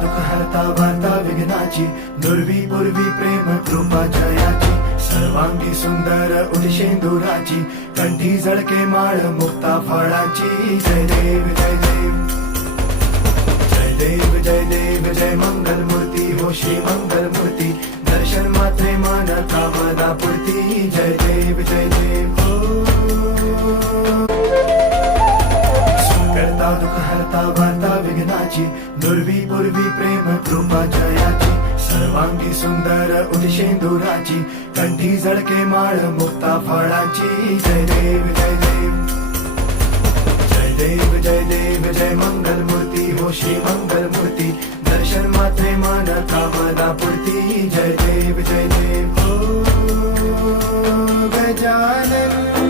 दुःख हरता वार्ता विघ्नाची, दुर्वी पूर्वी प्रेम कृपा जयाची, सर्वांगी सुंदर उदिशेंदुराची, कंठी झळके माळ मुक्ता फळाची. जय देव जय देव जय देव जय देव जय मंगल मूर्ती हो श्री मंगल मूर्ती, दर्शन मात्रे मन कामना पूर्ती. जय देव जय देव हो. करता दुःख हरता वार्ता विघ्नाची, दुर्वी पूर्वी प्रेम कृपा जयाची, सर्वांगी सुंदर उदिशेंदुराची, कंठी झळके माळ मुक्ता फळाची. जय देव जय देव जय देव जय देव जय मंगल मूर्ती हो श्री मंगल मूर्ती, दर्शन मात्रे मन कामना पूर्ती. जय देव जय देव हो. गजानन